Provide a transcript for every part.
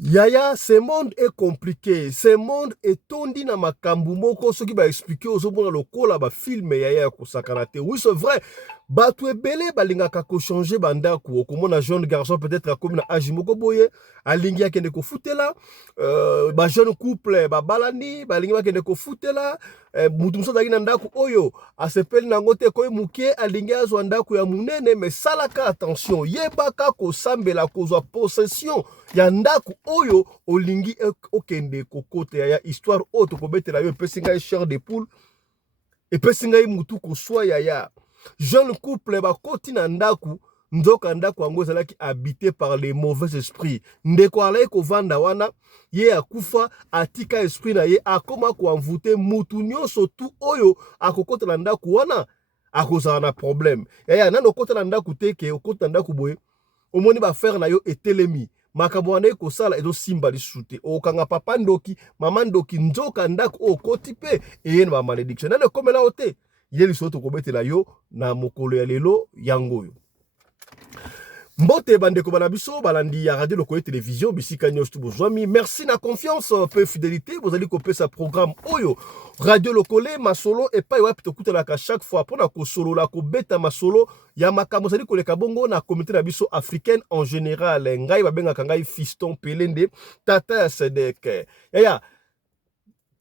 Yaya, ce monde est compliqué. Ce monde est tondi na makambu moko. Ce qui va expliquer aux autres le kola ba film yaya kosakanate. Oui, c'est vrai. Batu ebele balingaka ko changer bandaku. Okomona jeune garçon peut-être comme na âge moko boye. Alingi akende ko futela. Ba jeune couple ba balani. Balingi akende ko futela. Mutu muso dagi na ndaku oyo. Asepeli na ngote koy muke. Alingi azwa ndaku ya munene. Mais salaka attention. Yebaka ko sambela kozwa possession. Ya ndaku oyo olingi okende kokote ya histoire oto kobetela yo epesi ngai chair de poule epesi ngai mutu koswa ya jeune couple bakoti na ndaku nzoka ndaku yango ezalaki habité par les mauvais esprits ndeko alai kovanda wana ye akufa atika esprit na ye akoma koanvute mutu nyonso tu oyo akokota na ndaku wana akozala na problème yaya nano okota na ndaku te ke okota na ndaku boye omoni bafere na yo etelemi makambo wana ekosala ezosimba lisusu te okanga papa ndoki mama ndoki nzoka ndako okoti mpe eye na bamalédiction nani ekomela yo te ye liso tokobetela yo na mokolo ya lelo yango oyo mbote bandeko bana biso balandi ya radio lokoye télévision bisika nyonso tu bozwami merci na confiance peu fidélité bozali kopesa programme oyo radio lokole masolo epai wapi tokutanaka chaque fois mpona kosolola kobeta masolo ya makambo ezali koleka bongo na communauté na biso africaine en général ngai babengaka ngai fiston pelende tata ya sedek yaya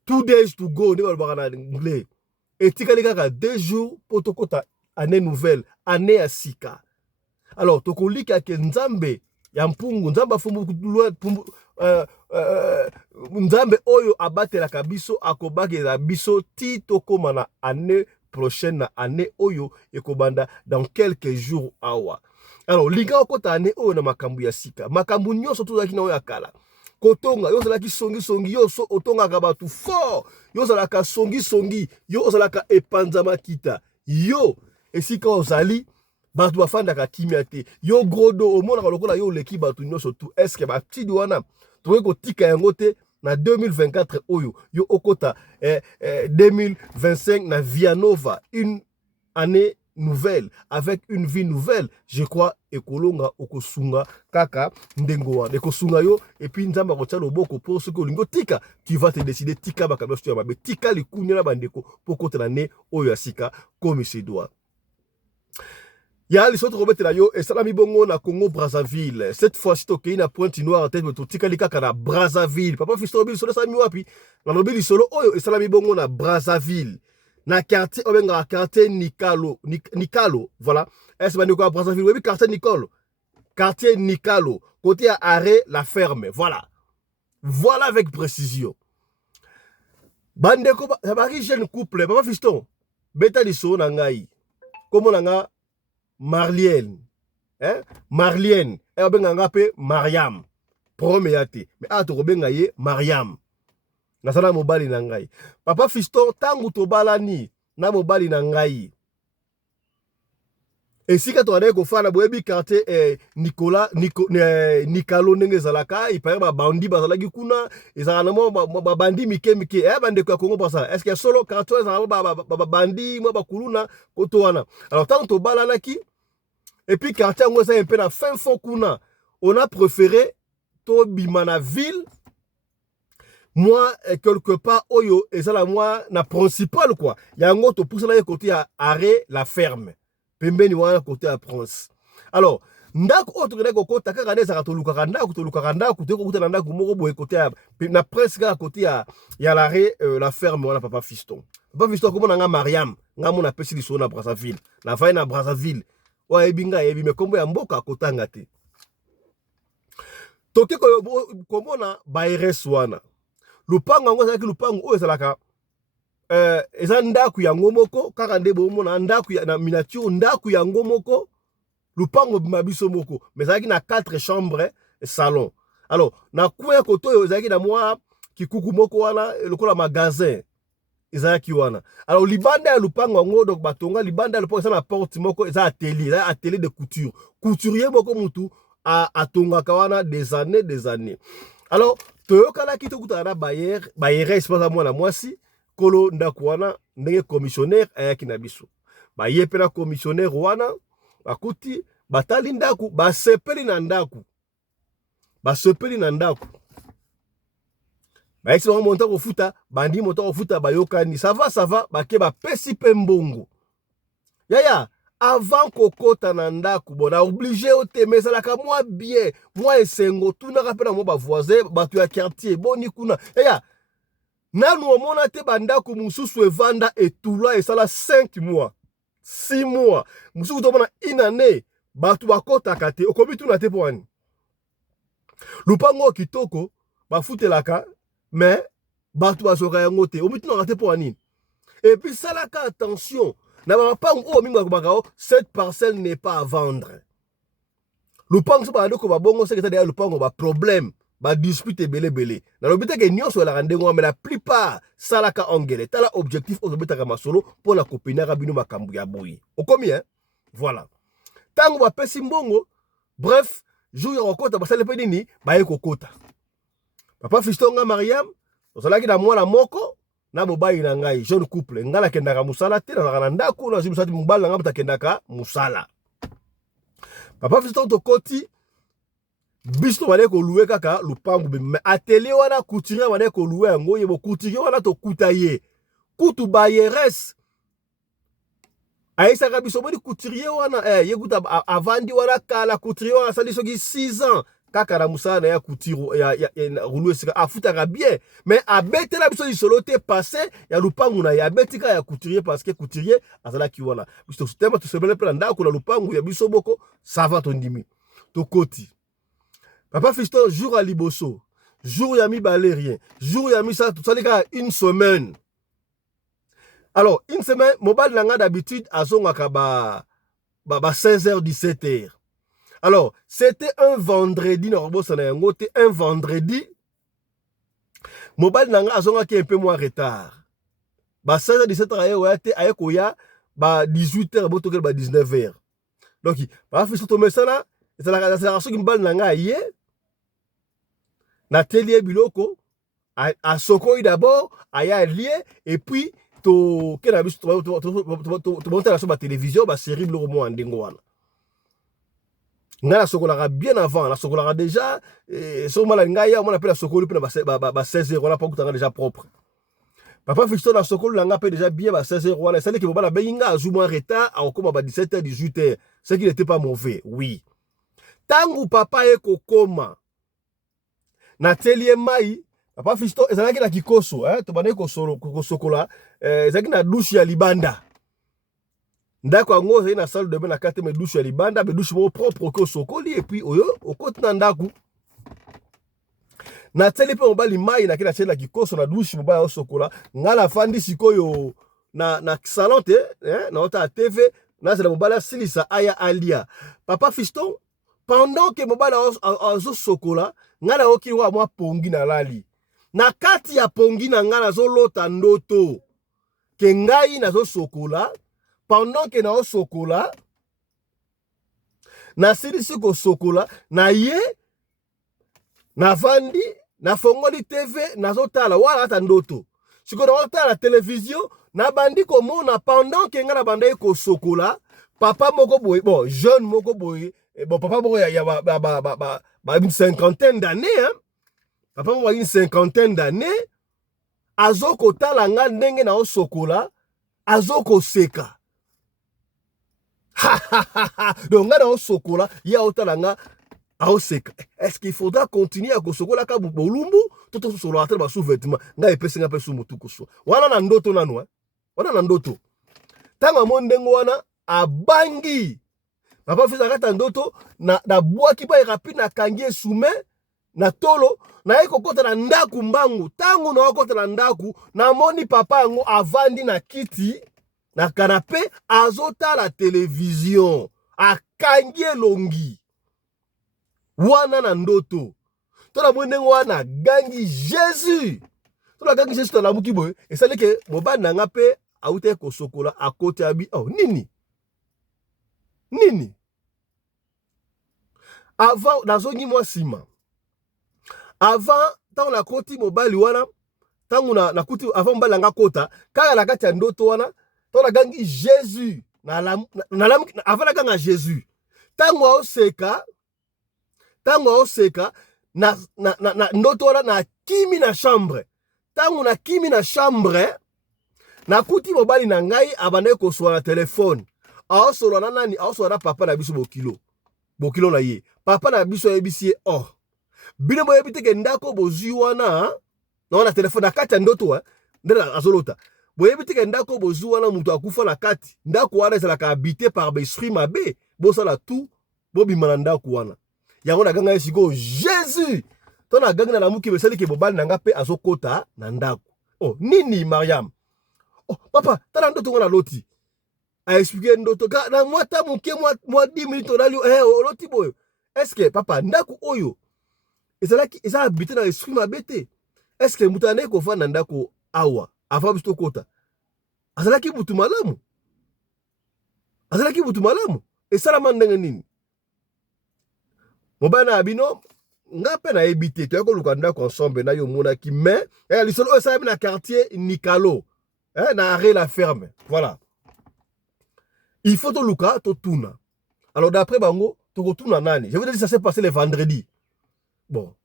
2 days to go nde balobaka na anglais etikali kaka 2 jours mpo tokota année nouvelle année ya sika. Alors, tokolika ke nzambe ya mpungu, nzambe afumbu nzambe oyo abatelaka biso akobakela biso ti tokoma na année prochaine na année oyo ekobanda dans quelques jours awa. Alors, linga okota année oyo na makambu ya sika. Makambu nyonso tozalaki na oyo akala. Kotonga, yo ozalaki songi yo so otongaka batu fort. Yo ozalaka songi, yo ozalaka epanzama kita. Yo esika ozali batu bafandaka kimia te yo grodo omonaka lokola yo leki batu nyonso tu eske batidi wana tokoki kotika yango te na 2024 oyo yo okota 2025 na Via Nova une année nouvelle avec une vie nouvelle je crois ekolonga okosunga kaka ndengo wana ekosunga yo et puis nzamba kotia loboko po soki olingi otika tu vas te décider tika makambo nyonso ya mabe tika likunya na bandeko po kota na ne oyo ya sika comme se doit. Ya lisoto robetela yo esalami bongo na Congo Brazzaville. Cette fois-ci tokei na Pointe Noire en tête to tikali kaka na Brazzaville. Papa Fiston Bill solo sami wapi? Na lobi solo oyo esalami bongo na Brazzaville. Na quartier obenga quartier Nikalo, voilà. Est-ce bandi ko Brazzaville webi quartier Nicole. Quartier Nikalo, côté à arrêt la ferme, voilà. Voilà avec précision. Bandeko bari jeune couple, Papa Fiston. Beta liso na ngai. Komo na nga Marlienne, Marlienne, elle benga pe Mariam, proméate, mais a to benga ye Mariam. Nasala mobali na ngai. Papa Fiston tangu to balani na mobali na ngai. Et si ka to ane ko fana boyebi quartier Nikalo ndenge zalaka, il paraît ba bandi bazalaki kuna, ezala mo ba bandi mike bande ko Congo pasa. Est-ce que solo quartier ezala ba bandi mo ba kuluna koto wana. Alors tangu to balanaki et puis quartier ngo ça un peu na fin fond kuna, on a préféré to bimana ville. Moi quelque part oyo ezala moi na principal quoi. Yango to pousse na côté à arrêt la ferme. Pembeni wana côté à Prince. Alors, ndako oto kene ko taka kane za to lukaka ndako to kuta ndako moko boye côté na Prince ka côté ya l'arrêt la ferme wana Papa Fiston. Papa Fiston comme na nga Mariam, nga mona pesi liso na Brazzaville. Na vai na Brazzaville. Wa ebinga ebi me kombo ya mboka kotanga te. Toke ko komona ba RS wana. Lupango ngo zaki lupango oyo salaka eza ndaku ya ngomoko kaka nde bomona ndaku ya na miniature ndaku ya ngomoko lupango mabiso moko mais zaki na 4 chambres salon. Alors na coin koto yo zaki na mwa kikuku moko wana lokola magasin ezaki wana. Alors libanda ya lupango ngo donc batonga libanda ya lupango eza na porte moko eza atelier de couture. Couturier moko mutu atonga kawana des années. Alors toyokala ki tokutana na bayer espace mwana mwasi kolo ndako wana ndenge commissionnaire ayaki na biso. Baye pe na commissionnaire wana bakuti batali ndaku basepeli na ndaku. ba ex bango monta ko futa bandi monta ko futa bayokani ça va bake ba pesi pe mbongo yaya avant kokota na ndako bona obligé oteme ezalaka mwa bien mwa esengo tunaka mpe na mwa bavoisin bato ya quartier boni kuna yaya nanu omona te bandako mosusu evanda etula esala 5 mois 6 mois mosusu tomona une année bato bakotaka te okomi tuna te mpo wani lupango kitoko bafutelaka mais bato bazoka yango te omi tunaka te mpo wani et puis salaka attention na bapango oyo mingi bakobaka cette parcelle n'est pas à vendre lupango so bandeko babongo seketa deya lupango baproblème badispute ebele nalobi teke nyonso elaka ndenge wana mais la plupart salaka ongele tala objectif oyo tobetaka masolo mpona kopenaka bino makambo ya boye okomi voilà ntango bapesi mbongo bref jour ya kokota basali mpe nini baye kokota papa Fiston nga Mariam ozalaki na mwana moko na mobali na ngai jeune couple nga nakendaka musala te nazalaka na ndako nazwi mosala te mobali na ngai mpe takendaka musala papa Fiston tokoti biso bale koluwe kaka lupangu me atelier wana couturier bale koluwe yango yebo couturier wana tokuta ye kutu bayeres aisaka biso boni couturier wana yekuta avandi wana kala couturier wana sali soki 6 ans kaka na musala na ya couture ya rouleau sika afutaka bien mais abetela biso lisolo te passé ya lupangu na ya betika ya couturier parce que couturier azalaki wana biso tema to sebele pe ndako na lupangu ya biso boko ça va tondimi tokoti papa Fiston jour à liboso jour ya mibale rien jour ya misa tout ça les gars une semaine alors une semaine mobile nanga d'habitude azongaka ba 16h 17h alors c'était un vendredi na robosa na yango te un vendredi mobile nanga azongaki un peu moins retard ba 16h 17h aye oya te aye koya ba 18h botokela ba 19h donc papa Fiston to mesana ezalaka soki mobile nanga aye na telier biloko a sokoi d'abord aya lié et puis to kena biso to monter la sur la télévision ba série biloko mo ndengo wana ngala sokolaka bien avant la sokolaka déjà so mala ngaya on appelle la sokoli pe ba 16h wana pa kutanga déjà propre papa Fiston la sokoli langa pe déjà bien ba 16h wana ça dit que bala benga azuma retard a okoma ba 17h 18h ce qui n'était pas mauvais oui tangu papa e kokoma na telie mai papa Fiston ezalaki na kikoso to bana kosokola ezalaki na douche ya libanda ndako yango ezali na salle de bain na kate me douche ya libanda me douche mo propre ko sokoli et puis oyo okoti na ndako na telie pe mobali mai na kina na kikoso na douche mobali osokola ngala fandi sikoyo na salon te na ota TV na zela mobali silisa aya alia papa Fiston pendant que mobali azo sokola ngala oki wa mwa pongi na lali na kati ya pongi na ngala zo lota ndoto ke ngai na zo sokola pendant que na sokola na silisi ko sokola na ye na vandi na fongoli TV na zo tala wala ata ndoto siko na tala la télévision na bandi ko mona pendant que ngala banda ko sokola papa moko boy bon jeune moko boy bon papa moko ya une cinquantaine d'années hein papa moko une cinquantaine d'années azoko tala nga ndenge na osokola azoko seka donc nga na osokola ya otala nga aoseka est-ce qu'il faudra continuer à kosokola ka bolumbu toto solo atela ba sous-vêtement nga epesi nga pesu mutu koso wana na ndoto nanu wana na ndoto tanga mondengo wana abangi papa fisa kata ndoto na bwaki ba rapide na kangie soume na tolo na eko kota na ndaku mbangu tangu na okota na ndaku na moni papa yango avandi na kiti na canapé azota la télévision akangie longi wana na ndoto to na mondengo wana gangi Jésus to na gangi Jésus na muki boy et ça dit que mobali na nga pe aute ko sokola akote abi oh nini avant nazongi mwa sima avant tant la koti mobali wana tangu na kuti avant mobali nga kota kaka na kati ya ndoto wana to na gangi Jésus na avant la ganga Jésus tangu oseka na ndoto wana na kimi na chambre tangu na kimi na chambre na kuti mobali na ngai abane ko so na telefone aosolo na nani aosolo na papa na biso bokilo na ye papa na biso yebisi oh bino boyebi te ke ndako bozwi wana na telefone na kati ya ndoto ndela azolota boyebi te ke ndako bozwi wana mutu akufa na kati ndako wana ezalaka habité par l'esprit mabe bosala tout bobima na ndako wana yango na ganga ye sikoyo Jésus to na ganga na muki besali ke bobali na nga pe azokota na ndako oh nini Mariam oh papa tala ndoto wana loti a expliqué ndoto ka na mwata muke mwa 10 minutes onali loti boyo est-ce que papa ndako oyo ezalaki eza habité na esprit mabe te est-ce que mutu ane kofa na ndako awa avant biso kota azalaki mutu malamu esalama ndenge nini mobana abino nga pe na ebité to ekoluka ndako ensemble na yo monaki mais lisolo esalami na quartier Nikalo na arrêt la ferme voilà il faut to luka to tuna alors d'après bango to kotuna nani je veux dire ça s'est passé le vendredi bon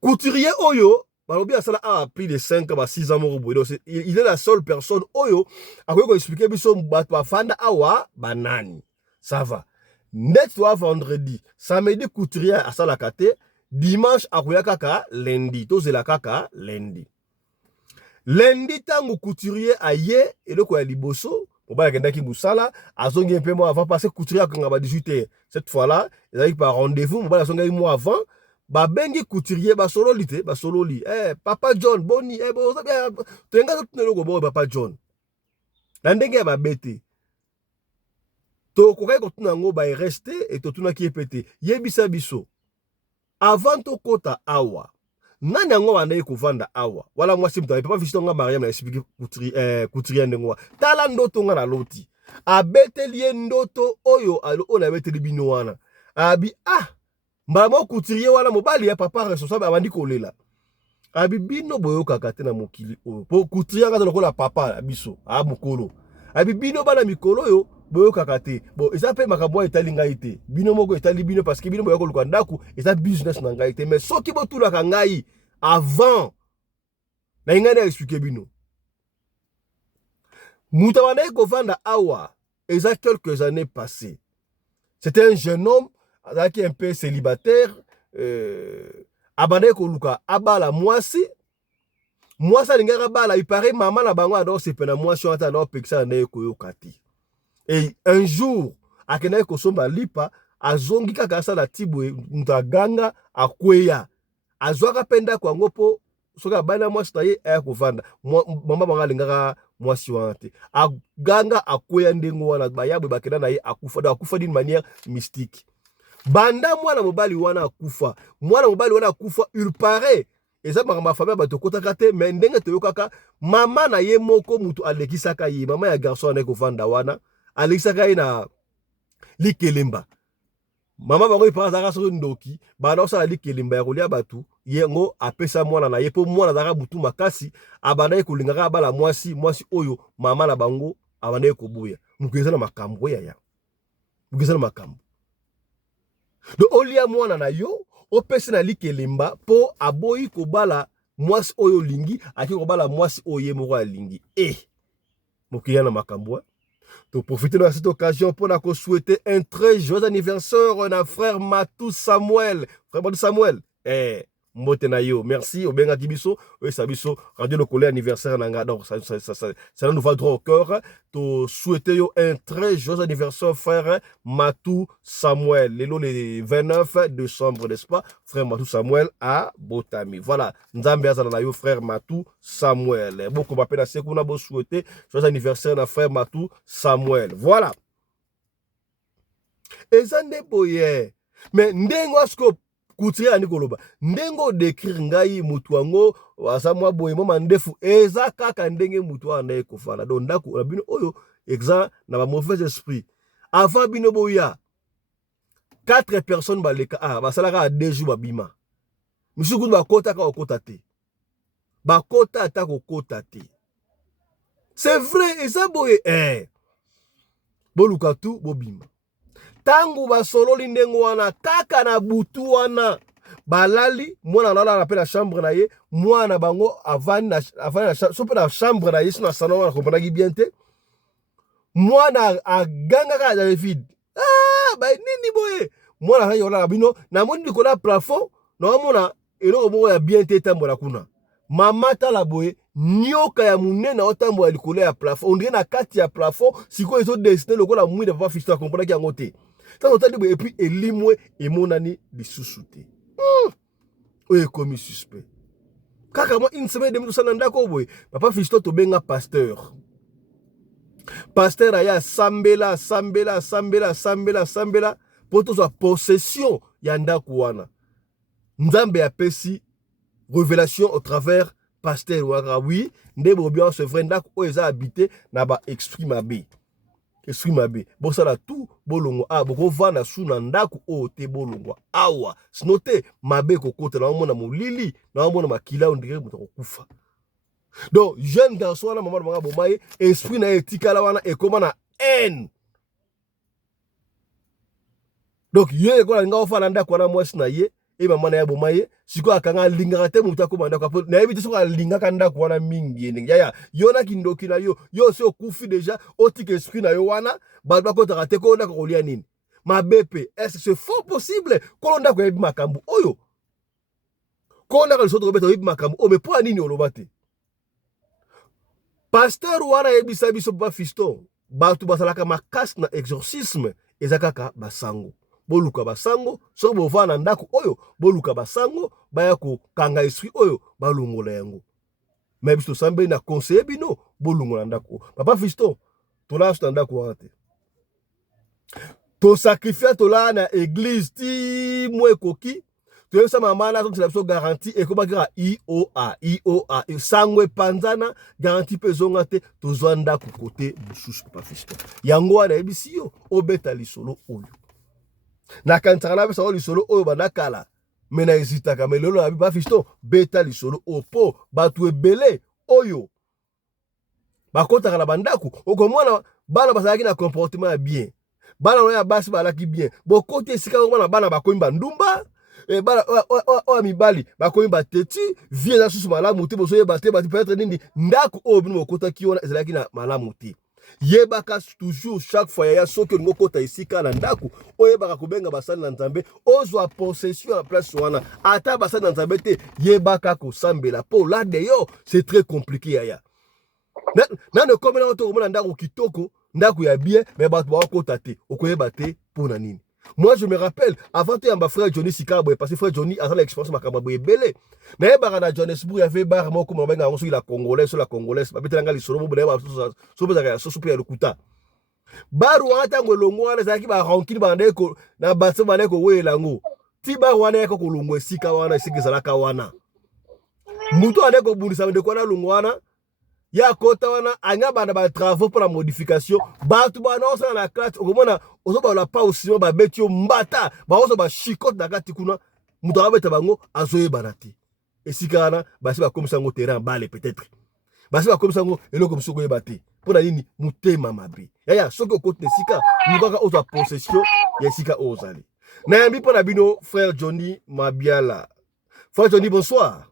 couturier oyo balobi asala a plus de 5 à 6 ans moko boyo il est la seule personne oyo akoki ko expliquer biso bato bafanda awa banani ça va net toi vendredi samedi couturier asala kate dimanche akoya kaka lundi tozela kaka lundi tango couturier aye eloko ya liboso mobali akendaki musala azongi un peu moins avant parce que couturier akanga ba 18h cette fois là ezalaki par rendez-vous mobali azongi mois avant babengi couturier basololi te basololi papa John boni boza bien tenga tuneloko bo papa John na ndenge ya babete to kokai ko tunango ba rester et to tunaki epete yebisa biso avant to kota awa nani yango wana ekovanda awa wala mwasi mtu papa visito nga Mariam na explique couturier ndengo tala ndoto nga na loti abeteli ye ndoto oyo ona beteli bino wana abi mbala couturier wana mobali ya papa responsable abandi kolela abi bino boyoka te na mokili oyo po couturier nga lokola papa biso mokolo abi bino bana mikolo oyo boyoka te bon eza pe makambo etali ngai te bino moko etali bino parce que bino boyoka luka ndako eza business na ngai te mais soki botulaka ngai avant na ngai na expliquer bino muta wana ekovanda awa eza quelques années passées c'était un jeune homme qui est un peu célibataire abandé koluka abala mwasi alingaka bala il paraît maman na bango ador sepena mwasi ata na opekisa na koyoka te et un jour akena kosomba lipa azongi kaka sala tibwe mutaganga akweya azwaka penda kwa ngopo soka bana mwasi taye akovanda mama bango alingaka mwasi wana te aganga akweya ndengo wana bayabwe bakena na ye akufa d'une manière mystique banda mwana mobali wana akufa il paraît eza makambo famille bato kotaka te mais ndenge toyokaka mama na ye moko mutu alekisaka ye mama ya garçon na kovanda wana alekisaka ye na likelemba mama bango ipazaka so ndoki bana osala likelemba ya kolia batu yengo apesa mwana na ye po mwana zaka butu makasi abana ekolingaka bala mwasi oyo mama na bango abana ekobuya mukeza na makambo ya do olia mwana na yo opesi na likelemba po aboyi kobala mwasi oyo lingi aki kobala mwasi oye moko alingi mokiya na makambo to profiter de cette occasion pour na ko souhaiter un très joyeux anniversaire na frère Matou Samuel mbote na yo merci obenga kibiso sabiso radio le collègue anniversaire nanga donc ça nous va droit au cœur to souhaiter yo un très joyeux anniversaire frère Matou Samuel le 29 décembre n'est-ce pas frère Matou Samuel à Botami voilà nzambe azala na yo frère Matou Samuel beaucoup m'appelle à sekuna bo souhaiter joyeux anniversaire na frère Matou Samuel voilà ezande boye mais ndengo asko couturier ani koloba ndengo décrire ngai mutu wango asa mwa boye moma ndefu eza kaka ndenge mutu wana ekofana donc ndako bino oyo exemple na ba mauvais esprit avant bino boya 4 personnes baleka basalaka a 2 jours babima misuku bakota ka okota te bakota ata kokota te c'est vrai eza boye boluka tu bobima tangu basololi ndengo wana kaka na butu wana balali mwana nala na pe na chambre na ye mwana bango avant na chambre na ye sina salon na comprendre bien te mwana agangaka na vide ba nini boye mwana na yola bino na moni likola plafond na mona eloko moko ya bien te tambola kuna mama tala boye nyoka ya munene otambola likolo ya plafond on dirait na kati ya plafond siko ezo dessiner lokola mwinde papa Fiston comprendre yango te ça otali boye et puis elimwe emonani lisusu te oye komi suspect kaka moi une semaine demi tosala ndako boye papa Fiston tobenga pasteur aya sambela po tozwa possession ya ndako wana nzambe apesi révélation au travers pasteur waka oui ndebo bien c'est vrai ndako oyo eza habité na ba esprit mabe bosala tout bolongo bokovanda su na ndako oyo te bolongwa awa sino te mabe kokota na omona molili na omona makila ondire moto kokufa. Donc jeune garçon wana mama banga bomaye esprit na etikala wana ekoma na haine. Donc ye ko nga ofala ndako wana mwasi na ye e mama na ya bomaye siko akanga lingaka te mutu akoma ndako apo na yebi siko alingaka ndako wana mingi ndenge ya yona kindoki na yo se okufi déjà otika esprit na yo wana ba kotaka te ko ndako kolia nini mabepe est-ce c'est fort possible ko ndako yebi makambu oyo ko ndako lisoto ko beta yebi makambu o me po nini oloba te pasteur wana yebisa biso papa Fiston batu basalaka makasi na exorcisme ezakaka basango boluka basango so bovana ndako oyo boluka basango baya ko kanga esprit oyo balongola yango mais biso sambe na conseiller bino bolongola ndako papa Fiston tola sta ndako wana te to sacrifier tola na église ti mwe koki to ça maman na donc la garantie et comment gira IOA sangwe panzana garantie pezonga te to zwanda ku côté mususu papa Fiston yango wana ebisi yo obeta lisolo oyo na kantana pesa lisolo oyo banakala mena hésita ka melolo ya papa Fiston beta lisolo opo batu ebele oyo bakota na bandako okomona bana bazalaki na comportement ya bien bana ya basi balaki bien bokote esika ngoma bana bakoimba ndumba e bala o mibali bakomi bateti vie na susu malamu te bosoye bate bati peut-être nini ndako o bino kota ki ona ezalaki na malamu te yebaka toujours chaque fois ya soki ngo kota isika na ndako oyebaka kobenga basali na nzambe ozwa possession en place wana ata basali na nzambe te yebaka ko sambela po là de yo c'est très compliqué ya na ne komela to komona ndako kitoko ndako ya bien mais bato ba kota te okoyeba te pona nini. Moi, je me rappelle, avant que mon frère Johnny Sikabo, parce que frère Johnny a l'expérience de Makababoué Belé. Mais à Johannesburg, il y avait bar, moi, comme on a la Congolaise, sur la Congolaise, ma bête les solo, le kuta. Bar ou un tango longo, les aki ba rankin bandeko, na batse bandeko, we lango. Ti bar wana yako kolongo, sika wana, sika zalaka wana. Muto adeko bulisa de kwana longwana. Ya kota wana anya bana ba travaux pour la modification batu bana osa na classe okomona ozo ba la pa aussi ba betio mbata ba ozo ba chikote na kati kuna muto abeta bango azoye banati esikana basi ba komisa ngo terrain balle peut-être basi ba komisa ngo eloko msoko yebate pona nini mutema mabe ya soki okote sika ngaka ozo possession ya sika ozali na yambi pona bino frère Johnny Mabiala. Frère Johnny, bonsoir.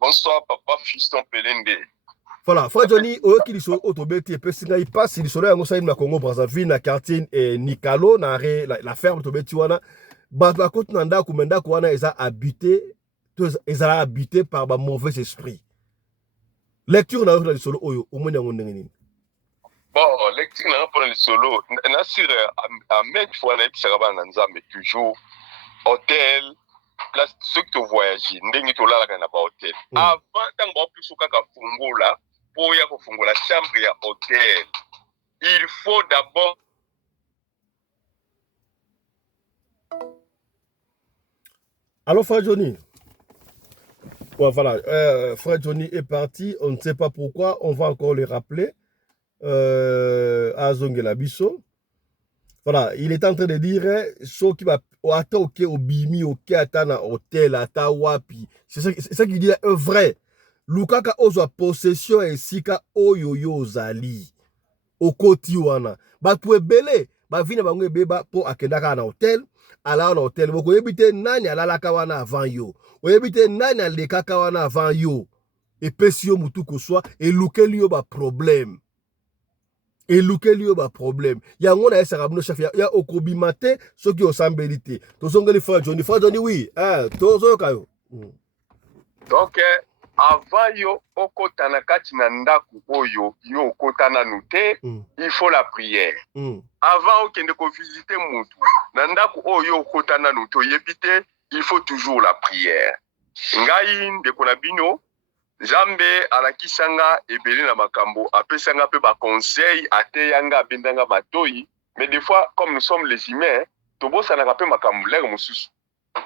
Bonsoir papa Fiston Pelende. Voilà, frère Johnny, oyoki lisolo otobeti epesinga ipasi lisolo yango saini na Congo Brazzaville na quartier Nikalo na la ferme tobeti wana bato bakoti na ndako mendako wana eza habité par ba mauvais esprit. Lecture na lisolo oyo omoni yango ndenge nini? Bon, lecture na pour lisolo na sur à maintes fois na ebisaka bana nzambe toujours hôtel place ceux qui voyagent ndenge tolalaka na ba hôtel avant tango ba plus kaka fungola pour ya ko fungola chambre ya hôtel il faut d'abord. Allô frère Johnny. Ouais, voilà, frère Johnny est parti, on ne sait pas pourquoi, on va encore le rappeler à Zongela Bisso. Voilà, il est en train de dire ce qui va au bimi au atana hôtel ata wapi. C'est ça qu'il dit vrai. Lukaka ozwa possession et sika oyoyo zali. Okoti wana. Batu ebele ba vina bango ebeba po akendaka na hôtel. alala na hotel moko oyebi te nani alalaka wana avant yo oyebi te nani alekaka wana avant yo epesi yo mutu koswa elukeli yo baproblème elukeli yo baproblème yango na esaka bino chef ya okobima te soki osambeli te tozongeli frère Johnny oui tozoyoka yo donc avant yo okota na kati na ndako oyo yo okota nanu te il faut la prière avant okende ko visiter mutu na ndako oyo okota nanu te oyebi te il faut toujours la prière ngai ndeko na bino Nzambe alakisanga ebele na makambo apesanga pe ba conseil ateyanga abendanga matoyi mais des fois comme nous sommes les humains tobosana ka pe makambo lere mususu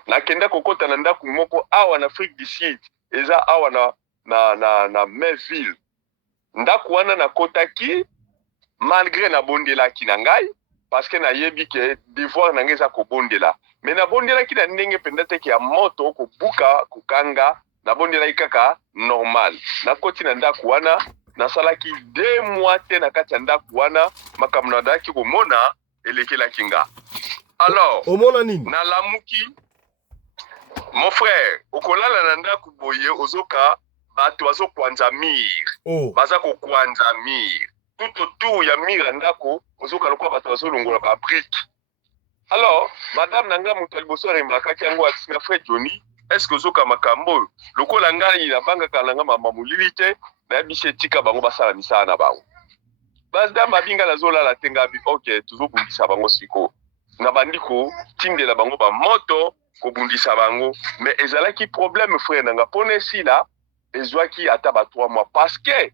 nakenda kokota na ndako moko awa na Afrique du Sud eza awa na Melville ndako wana nakotaki malgré na bondelaki na ngai parce que nayebi ke devoir na ngeza ko bondela mais na bondelaki na ndenge pendate ke ya moto ko buka kukanga na bondelaki kaka normal nakoti na ndako wana nasalaki 2 mois te na kati ya ndako wana makambo na daki komona elekelaki nga alors omona nini na lamuki mon frère okolala na ndako boye ozoka bato bazokwanza mir baza kokwanza mir tout autour ya mir ya ndako ozoka lokwa bato bazolongola ba brique alors madame nanga mutu liboso arembakaki yango atinga frère Johnny est-ce que ozoka makambo lokola ngai na banga kalanga mama mulili te na bise tika bango basala misala na bango bazda mabinga nazolala tenga bi ok tuzobundisa bango siko na bandiko tindela bango ba moto kobundisa bango mais ezalaki problème frère nanga pone sila ezwaki ata ba 3 mois parce que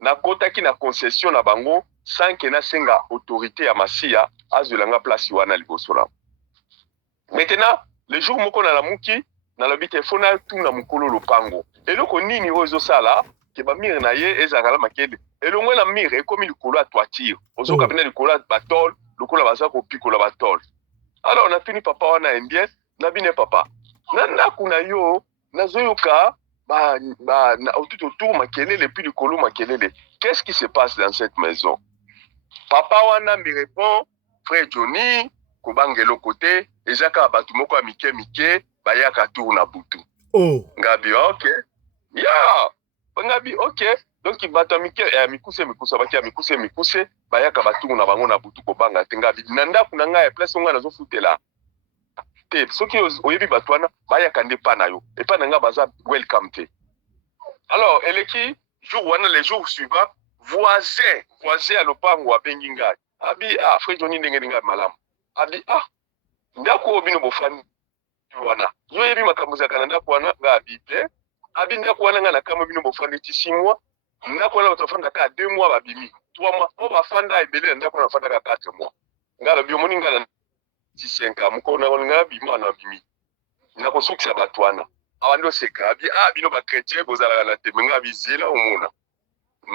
nakotaki na concession na bango sans que na senga autorité ya masia azolanga place wana liboso na maintenant le jour moko na lamuki na lobi telefona tu na mukolo lopango eloko nini ozo sala ke ba mire na ye ezakala makede elongwe na mire ekomi likolo ya toiture ozoka pena likolo ya batol lokola baza ko pikola batol alors na fini papa wana indien na bine papa na ndako na yo nazoyoka na autour makelele puis likolo makelele qu'est-ce qui se passe dans cette maison papa wana me répond frère Johnny kobangelo côté ezaka batu moko ya mike bayaka tour na butu ngabi ok ya ngabi ok donc bato mike mikuse bakia mikuse bayaka batu na bango na butu kobanga te ngabi na ndako na ngai place nga nazofutela te soki oyebi bato wana bayaka nde pa na yo epa na nga baza welcome te alors eleki jour wana les jours suivants voisin à lopango abengi ngai abi frère Johnny ndenge ngai malamu abi ndako obino bofani wana yo yebi makambo za kananda wana nga abite abi ndako wana nga nakamo bino bofani ti 6 mois ndako wana batofanda ka 2 mois babimi 3 mois o bafanda ebele ndako wana bafanda ka 4 mois ngala biomoni ngala ti 5 muko na nga bima na bimi ndako sukisa batwana awando seka abi bino ba chrétien bozala na teme nga bizela omona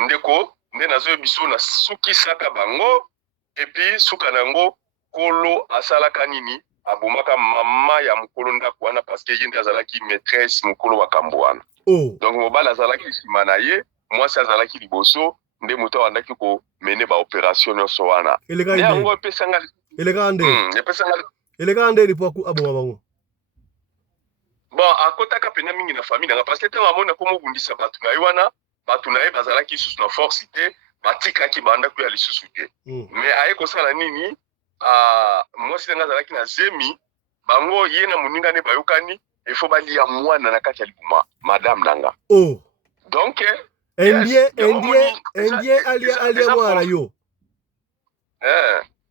ndeko nde nazo biso na sukisa ka bango et puis suka nango kolo asala kanini abomaka mama ya mukolo ndako wana parce que yende azalaki maîtresse mukolo wa kambwana donc mobala azalaki sima na ye mwasi azalaki liboso nde moto andaki ko mene ba opération nyonso wana yango pesanga elega nde lipo aboma bango bon akotaka pena mingi na famille nanga parce que tanga mona ko mobundisa batu na ye wana batu na ye bazalaki susu na force te batikaki banda ku ya lisusu te mais aye kosala nini mwasi nanga azalaki na zemi bango ye na moninga ne bayokani il faut balia mwana na kati ya libuma madame nanga donc indien alia mwana yo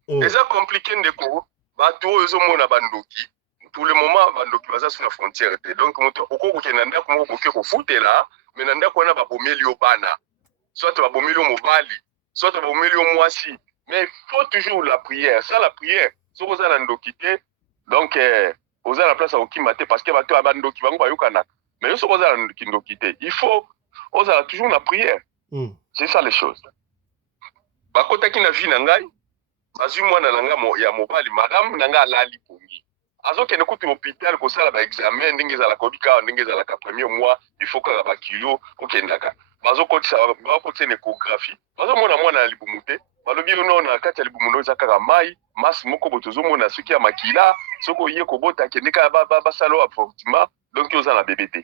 eza compliqué ndeko bato oyo ezomona bandoki pour le moment bandoki baza sur la frontière te donc moto okokokenda ndako moko koke kofutela mais na ndako wana babomeli yo bana soit babomeli yo mobali soit babomeli yo mwasi mais il faut toujours la prière ça la prière soko za na ndoki te donc oza na place okima te parce que bato ya bandoki bango bayokanaka mais yo soko oza na ndoki te il faut oza toujours na prière c'est ça les choses bakotaki na vie na ngai bazwi mwana na ngai ya mobali madame na ngai alali pongi azokende kutu hôpital kosala ba examen ndenge ezalaka obika ndenge ezalaka premier mois il faut kaka bakilo okendaka bazokotisa une échographie bazomona mwana na libumu te balobi ono na kati ya libumu eza kaka mai masi moko botozomona soki ya makila soki oye kobota akende kaka basala avortement donc oza na bebe te.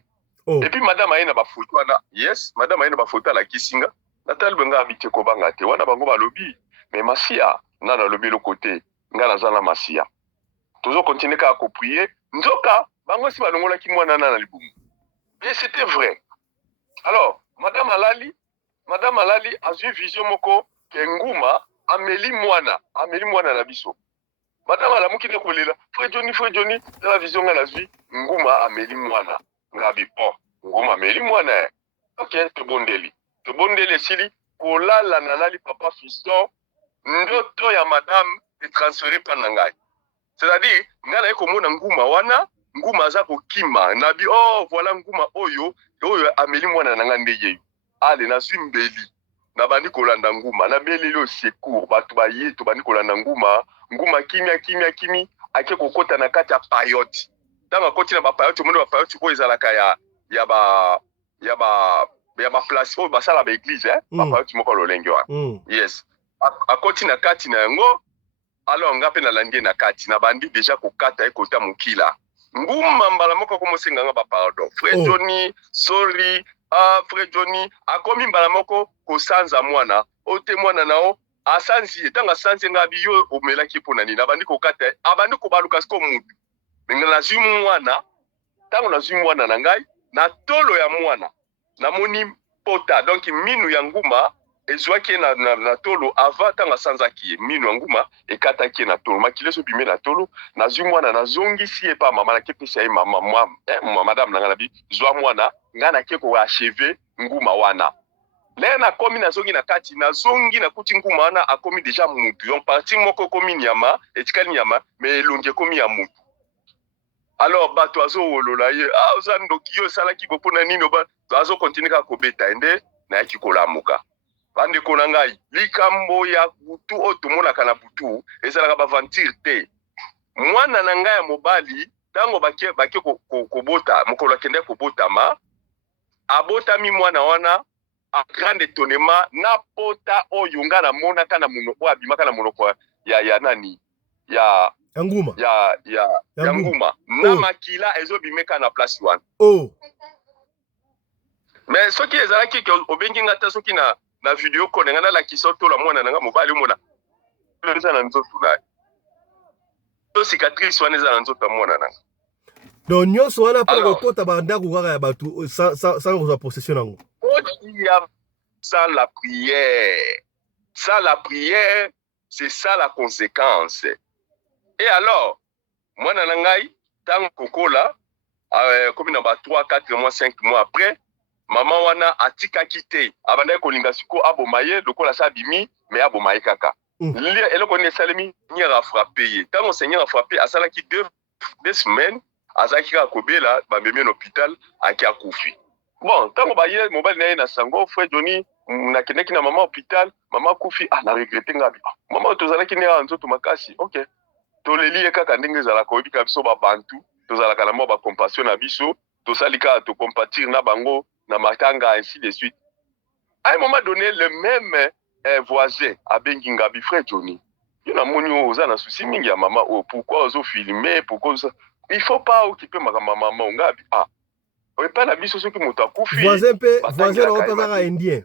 Et puis madame aye na bafoto wana, yes, madame aye na bafoto alakisi nga natali benga abite kobanga te wana bango balobi mais masia nga nalobi eloko te nga naza na masia tozokontinue kaka koprie nzoka bango si balongolaki mwana na libumu. Et c'était vrai. Alors madame alali azwi vision moko ke nguma ameli mwana na biso. Madame alamuki ne kolela frère Johnny la vision nga nazwi nguma ameli mwana ngabi nguma ameli mwana. Ok, tobondeli sili kolala nalali papa fiston ndoto ya madame est transféré par nangai. C'est-à-dire nga na komona nguma wana nguma aza kokima nabi voilà nguma oyo ameli mwana nanga ndeye ale nazwi mbeli na bandi kolanda nguma na beli le secours batu baye to bandi kolanda nguma kimi ake kokota na kati ya payote tanga koti na ba payote monde ba payote ko ezalaka ya ba place o basala ba église ba payote moko lolenge wa yes akoti na kati na yango alors nga pe na landie na kati na bandi déjà kokata ekota mokila nguma mbala moko ko mosenga nga ba pardon frère Johnny sorry frère Johnny akomi mbala moko kosanza mwana ote mwana nao asanzi tanga sanzi nga biyo omelaki pona nini abandi kokata abandi kobaluka siko mutu menga nazwi mwana tango nazwi mwana na ngai na tolo ya mwana namoni pota donc minu ya nguma ezwaki na tolo avant tanga sanzaki minu ya nguma ekataki na tolo makileso bime na tolo nazwi mwana nazongisi epa mama na kepesa ye mama madame nanga na bi zwa mwana nga na ke ko achever nguma wana le na komi nazongi na kati nazongi na kuti nguma wana akomi déjà mutu donc parti moko komi nyama etikali nyama mais elonge komi ya mutu. Alors bato azo wolola ye ozandoki yo salaki bopona nino azo continue ka kobeta ende na yaki kolamuka bande kona ngai likambo ya butu otomonaka na butu ezalaka baventure te mwana na ngai ya mobali tango bake kobota mokolo akende kobotama abotami mwana wana a grand étonnement na pota oyo nga na monaka na monoko abimaka na monoko ya nani ya nguma ya nguma na makila ezobimeka na place wana mais soki ezalaki ke obengi nga ta soki na video ko nga na la kisoto la mwana nga mobali mona eza na nzoto na to cicatrice wana eza na nzoto mwana nanga donc nyonso wana pour kokota bandako kaka ya batu sans kozwa possession nango sans la prière c'est ça la conséquence. Et alors mwana na ngai tango kokola comme na ba 3 4 mois 5 mois après maman wana atikaki te abandaki kolinga siko abomaye lokola sa bimi mais abomaye kaka eloko ni esalemi seigneur a frappé ye tango seigneur a frappé asalaki 2 semaines azaki kaka kobela bamemi na hôpital aki akufi. Bon tango baye mobali na ye na sango frère Johnny nakendeki na mama hôpital mama kufi na regrette ngabi mama tozalaki ne nzoto makasi ok toleli ye kaka ndenge ezalaka oyebika biso babantu tozalaka na mwa bacompassion na biso tosali kaka tocompatir na bango na matanga ainsi de suite. À un moment donné le même voisin abengi ngabi frère Johnny yo na moni oza na souci mingi ya mama pourquoi ozo filmer pourquoi il faut pas occuper ma maman ngabi on pas na biso soki moto akufi voisin na opazaka indien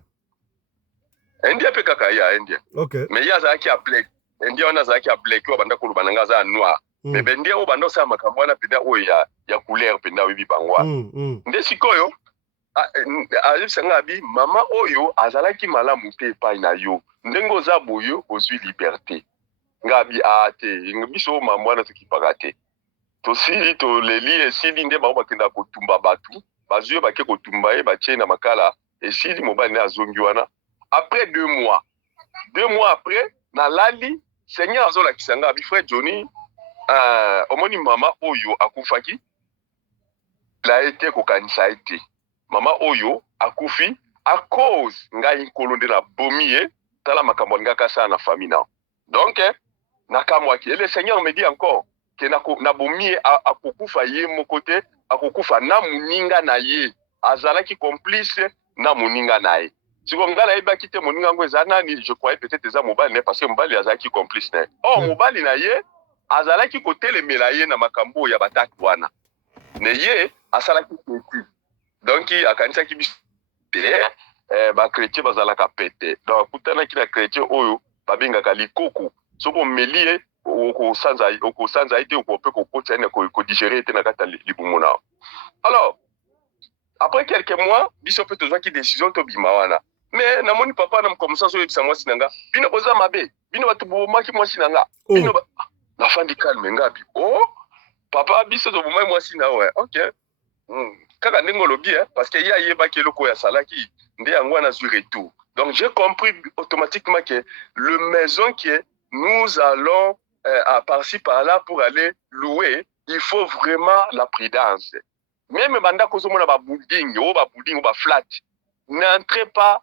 pe kaka ya indien okay mais ya za ki a black indien wana za ki a black yo banda kuluba nanga za noir mais bendia o banda sa makambo na penda o ya couleur penda wibi bangwa nde sikoyo alipsa ngabi mama oyo azalaki malamu te pa na yo ndengo za boyo ozwi liberté ngabi te biso mambo na tukipaka te tosili toleli esili nde bango bakenda kotumba batu bazwi bake kotumba ye batie na makala esili mobali ne azongi wana après 2 mois après na lali seigneur azolakisa ngabi frère Johnny omoni mama oyo akufaki la été kokanisa ete mama oyo akufi à cause ngai nkolo nde na bomi ye tala makambo ngaka sana na famille na donc nakamwaki et le seigneur me dit encore que na bomi akokufa ye moko te akokufa na muninga na ye azalaki complice na muninga na ye siko ngala yebaki te moninga ngo eza nani, je croyais peut-être eza mobali ne parce que mobali azalaki complice ne. Oh mobali na ye azalaki kotelemela ye na makambo ya bataki wana. Ne ye asalaki peti. Donc akanisaki biso ba chrétien bazalaka pete. Donc kutanaki na chrétien oyo babengaka likoko. Soko melie okosanza ite okope kokota ene ko digérer ete na kata libumu na. Alors après quelques mois, biso peut toujours qui décision to bima wana. Mais na moni papa na mkomsa so yebisa mwasi nanga. Bino boza mabe. Bino batubomaki mwasi nanga. Bino na fandi calme ngabi. Oh papa biso to bomai mwasi na ouais. OK. Kaka ndingo lobi parce que ya yeba ke loko ya salaki nde yango na zui retour. Donc j'ai compris automatiquement que le maison que nous allons à par-ci par-là pour aller louer, il faut vraiment la prudence. Même banda kozo mona ba building ou ba flat, n'entrez pas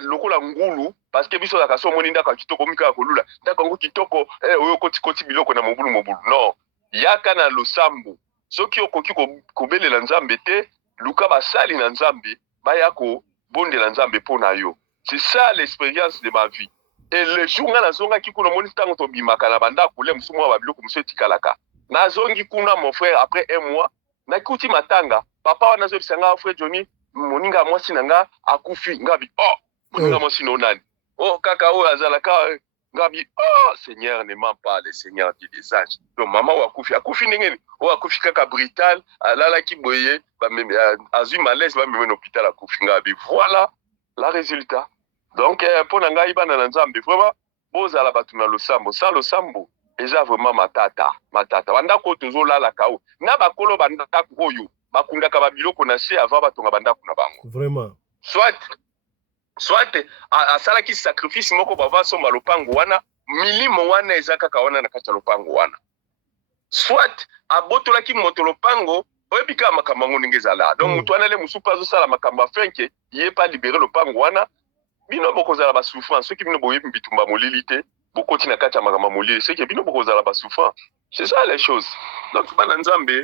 lokola ngulu parce que biso la kaso moni ndaka kitoko mika kolula ndaka ngo kitoko oyo koti biloko na mobulu. Non, yaka na losambo soki okoki kobelela nzambe te luka basali na nzambe baya ko bondela nzambe pona yo. C'est ça l'expérience de ma vie. Et le jour nga nazonga kikuna moni tango to bimaka na banda kule msumo wa biloko mso tikalaka. Nazongi kuna mon frère après un mois na kuti matanga papa wana zo bisanga frère Johnny moninga mwasi nanga akufi ngabi moninga mwasi no nani kaka o azalaka ngabi Seigneur ne ment pas, le Seigneur dit des anges. Donc maman wa akufi ndengeni akufi kaka brutal alala ki boye ba même azu malaise ba même hôpital akufi ngabi. Voilà la résultat. Donc pour nanga ibana na nzambe vraiment bozala batuna losambo ça losambo eza vraiment matata bandako tozolala kao na bakolo bandako oyo bakundaka babiloko na se avant batonga bandako na bango vraiment soit asalaki sacrifice moko bava somba lopango wana milimo wana eza kaka wana na kati ya lopango wana soit abotolaki moto lopango oyebika makambo ngo ndenge ezala donc mutu wana le musupa azosala makambo afenke ye pa libérer lopango wana bino bokozala ba souffrance soki bino boyebi bitumba molili te bokoti na kati ya makambo molili soki bino bokozala ba souffrance. C'est ça les choses. Donc bana nzambe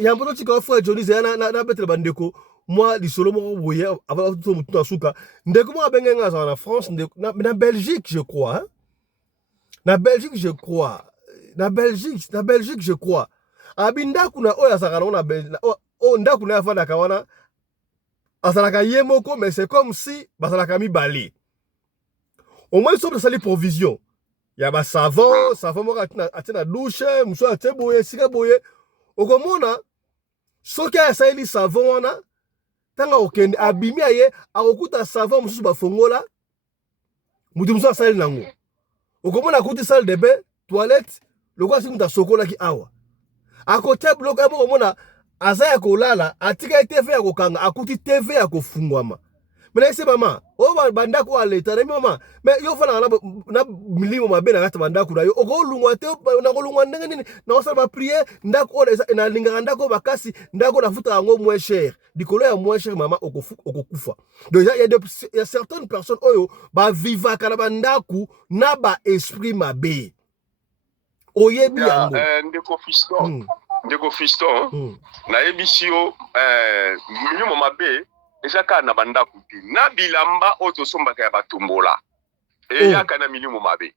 yambo tika frère Johnny na betre bandeko moi lisolo moko boye avant tout mutu na suka ndeko mo abenga za na France na Belgique je crois na Belgique je crois abinda kuna oya sakana na Belgique ndaku na afanda kawana asalaka yemoko mais c'est comme si basalaka mibale au moins ils sont provision. Il y a des savons moko atina douche, muso atie boye, sika boye. Okomona soki asaili savon wana tanga okende abimi aye akokuta savon mususu bafongola mutu muso asali nango. Okomona akuti salle de bain, toilette, lokwa si muta sokola ki awa. Akote bloka abo komona azaya kolala atika TV ya kokanga akuti TV ya kofungwama. Mais c'est maman bandako aleta na maman mais yo fana na milimo mabe na kata bandako na yo okolungwa te na kolungwa ndenge nini na osala ba prier ndako na linga ndako bakasi ndako na futa ngo moins cher dikolo ya moins cher maman okokufa. Donc il y a certaines personnes oyo ba vivaka na bandako na ba esprit mabe oyebi yango ndeko fiston na ebisio milimo mabe ezaka na bandako te na bilamba oto sombaka ya batumbola eyaka na milimo mabe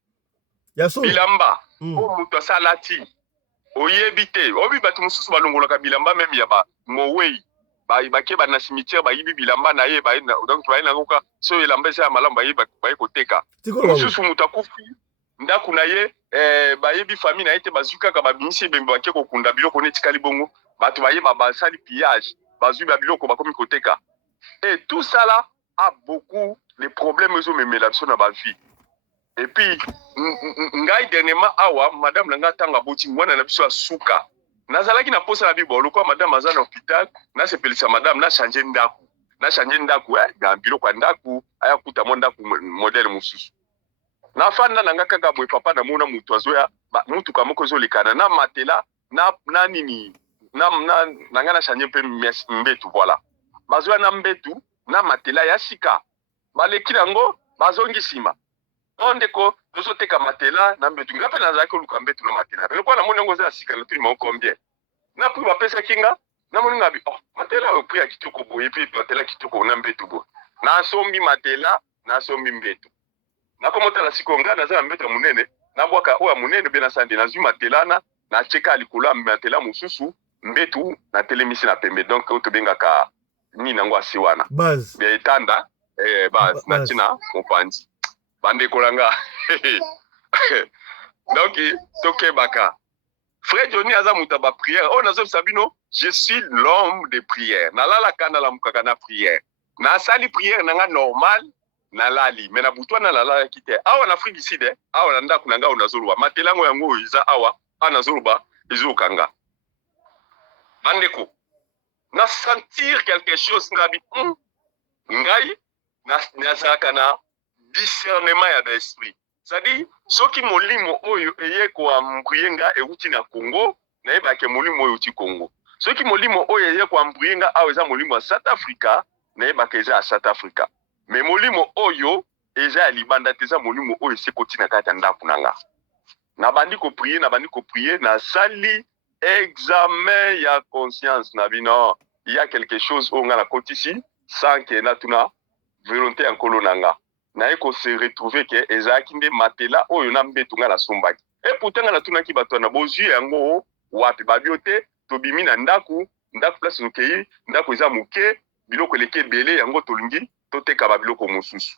bilamba o mutu asalati oyebi te obi bato mosusu balongolaka bilamba meme ya ba mowei bakeba na cimetière bayibi bilamba na ye donc baye nango ka so elamba eza ya malamu baye koteka mosusu mutu akufi ndako na ye bayebi famille na ye te bazwi kaka babimisi ebembe bake kokunda biloko netikali bongo bato bayeba basali pillage bazwi babiloko bakomi koteka. Et tout ça là a beaucoup de problèmes aux hommes dans ma vie. Et puis, dernièrement, madame Langa Tanga Boti, moi, na biso suka. Nazalaki na posa la Bible, quoi, madame Azan hôpital, na se pelisa madame, na changé ndaku. Na changé ndaku, na bilo kwa ndaku, aya kuta ndaku modèle mususu. Na fanda nanga kaka boy papa na mona mutu azoya, mutu kamoko zo likana na matela, na nini, nanga na changé pe mbetu, voilà. Bazwa na mbetu na matela ya sika baleki nango bazongi sima ondeko tozoteka matela na mbetu ngape nazaki luka mbetu na matela mais kwa na mona ngo za sika na tuli moko combien na pour bapesa kinga na moni ngabi oh matela o pri ya kitoko boye puis matela kitoko na mbetu bo na sombi matela na sombi mbetu na komotala siko nga naza mbetu ya munene na bwaka o ya munene be na sande na zwi matelana na cheka likolo matela mususu mbetu na telemisi na pembe donc o to bengaka ni nango asiwana base be etanda base na tina mopanzi bande kolanga donc tokebaka Frère Johnny aza mutaba prière on nazo sabino je suis l'homme de prière nalala kana la mukaka na prière na sali prière nanga normal nalali mais na butwa na lala kite awa na Afrique ici de awa na ndaku nanga onazoluba matelango yango iza awa anazoluba izukanga bandeko na sentir quelque chose ngabi ngai na zaka na discernement ya d'esprit c'est-à-dire soki molimo oyo eye ko mbruyenga euti na Congo na yebake molimo oyo uti Congo soki molimo oyo eye ko mbruyenga awo eza molimo ya South Africa na yebake eza ya South Africa mais molimo oyo eza ya libanda te eza molimo oyo sekoti na kati ya ndaku nanga na bandi ko prier na sali examen ya conscience na bino il y a quelque chose on a côté ici sans que na tuna volonté en kolonanga na eko se retrouver que ezaki nde matela oyo na mbetu nga na sombaki et pourtant nga na tuna ki bato na bozu yango wapi babiote tobimi na ndaku place okei ndaku eza muke biloko leke belé yango tolingi toteka ba biloko mususu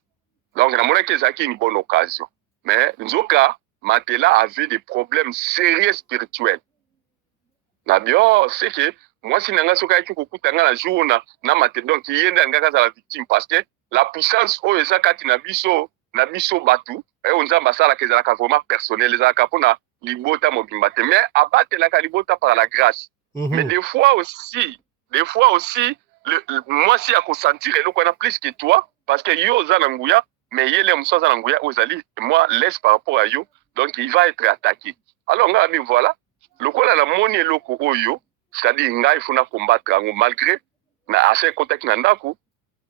donc na mona que ezaki une bonne occasion mais nzoka matela avait des problèmes sérieux spirituels na bio c'est que moi si nanga soka ki kokuta nga na jour na matela donc yenda nga kaza la victime parce que la puissance oyo eza kati na biso batu on nzamba sala kezalaka vraiment personnel ezalaka pona libota mobimba te mais abatelaka libota par la grâce mais des fois aussi moi si à consentir eloko na plus que toi parce que yo oza na nguya mais yele muso oza na nguya ozali moi laisse par rapport à yo donc il va être attaqué alors nga mais voilà lokola la moni eloko oyo c'est-à-dire nga il faut na combattre ngo malgré na assez contact na ndako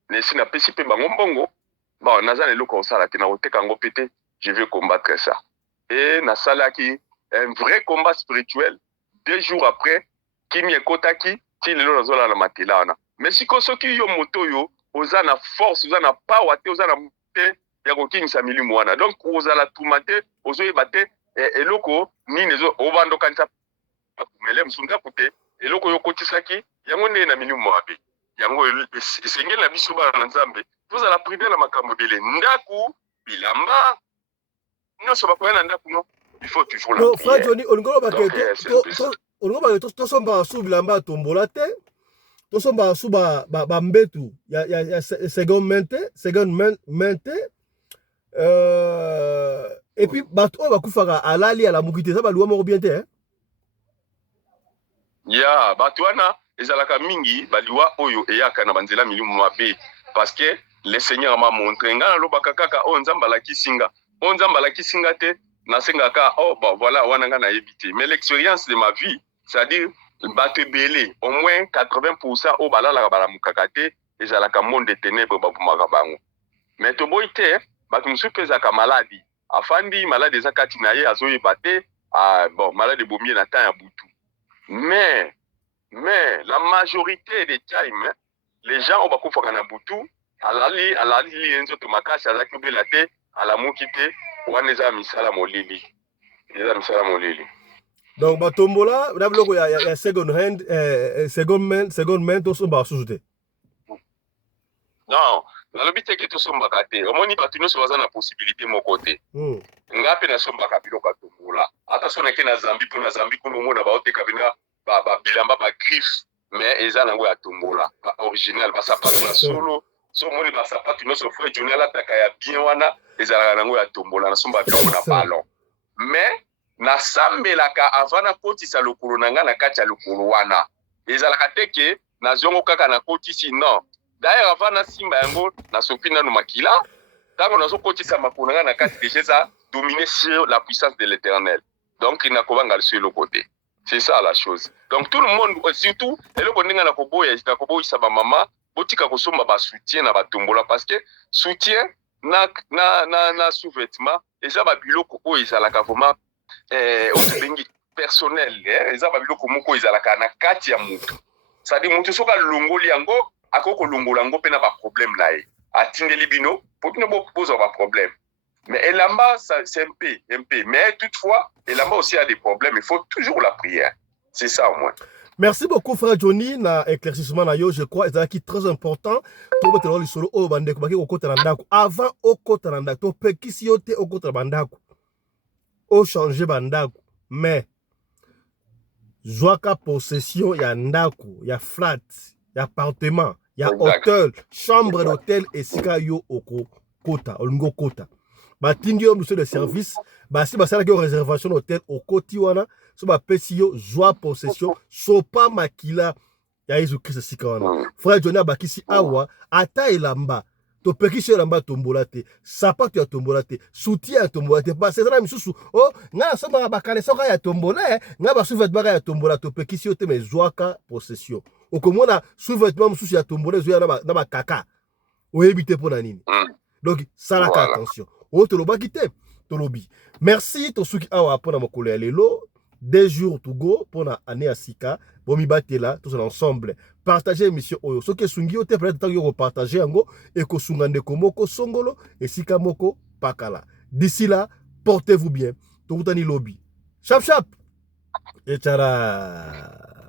nesi na pesi pe bango mbongo bon naza le loko osala te na oteka ngo pété je vais combattre ça et na sala ki un vrai combat spirituel 2 jours après kimi ekotaki ti lelo nazola na matelana mais siko soki yo moto yo oza na force oza na power te oza na te ya kokimisa milimo wana donc ozala tumate ozoyeba te eloko nini ezo obandoka nta mele msunda kute eloko yo kotisaki yango nde na milimo mabe yango esengeli na biso bana na Nzambe tozala prive na makambo ebele ndaku bilamba nyonso bakoya na ndaku no il faut toujours la prière. Frère Johnny olingo bake tosombaka su bilamba tombola te tosombaka su bambetu ya second main te et puis bato oyo bakufaka alali alamuki te eza baluwa moko bien te ya bato wana ezalaka mingi baliwa oyo eyaka na banzela milimo mabe parce que le Seigneur m'a montré nga lobaka kaka o Nzamba la kisinga te nasengaka oh bon voilà wana nga na éviter mais l'expérience de ma vie c'est-à-dire bato belé au moins 80% o balala bala mukakate ezalaka monde de ténèbres babumaka bango mais to boite bato musu pezaka maladie afandi malade ezakati na ye azoyeba te bon malade bomie na temps ya butu mais la majorité des time les gens obakufaka na butu alali enzoto makasi azaki obela te alamuki te wana eza misala molili donc batombola na biloko ya second main tosomba susu te non nalobi te ke tosombaka te omoni bato nyonso baza na possibilité moko te nga mpe nasombaka biloko ya tombola ata so nake na Zambi mpo na Zambi kuna omona baoteka bina bilamba bagriffe mais eza nango ya tombola original basapatu na solo so omoni basapatu nyonso Frère Johnny alataka ya bien wana ezalaka nango ya tombola nasomba biloko na ballon mais nasambelaka avant nakotisa lokolo na nga na kati ya lokolo wana ezalaka te ke nazongo kaka nakotisi non d'ailleurs avant nasimba yango nasopi nanu makila ntango nazokotisa makolo na nga na kati déjà eza dominer sur la puissance de l'éternel donc nakobanga liso eloko te c'est ça la chose donc tout le monde surtout eloko ndenge nakoboyisa bamama botika kosomba basoutien na batombola parce que soutien na sous-vêtement eza babiloko oyo ezalaka vraiment oyo tobengi personnel eza babiloko moko ezalaka na kati ya motu c'est-à-dire moto soka longoli yango akoko longola yango pe na ba problème na ye atindeli bino pour bino poser ba problème. Mais Elamba, c'est un peu. Mais toutefois, Elamba aussi a des problèmes. Il faut toujours la prière. C'est ça au moins. Merci beaucoup, frère Johnny, na éclaircissement na yo, je crois, c'est très important. Tout le monde solo au bandeko, baki au côté bandako. Avant au côté bandako, to pekisi yote au côté bandako. Au changer bandako. Mais Zwaka possession ya ndako, ya flat, ya appartement, ya hôtel, chambre d'hôtel et sika yo oko kota, olungo kota. Batindi yo monsieur de service, basi basala ki réservation d'hôtel au koti wana, so ba pesi yo zwa possession, so pa makila ya Yesu Christ sika wana. Frère Johnny abakisi awa, ata elamba. To pekisi elamba tombola te, sapato ya tombola te, soutien ya tombola te, parce que ça misusu, oh, nga soma bakale soka ya tombola, nga ba sous-vêtement ya tombola to pekisi yo te mais zwaka possession. Okomona sous-vêtement misusu ya tombola zo ya na ba kaka. Oyebite pona nini. Donc ça la attention. O to lobaki te, to lobi. Merci to suki awa pona mokolo ya lelo. 2 jours to go pour la année à Sika. Bon, mi batela tous ensemble. Partagez l'émission Oyo. Ce que sungi ote peut-être que partager ango et que sungande komoko songolo et Sika moko pakala. D'ici là, portez-vous bien. Tout lobby. Chap chap. Et tchara.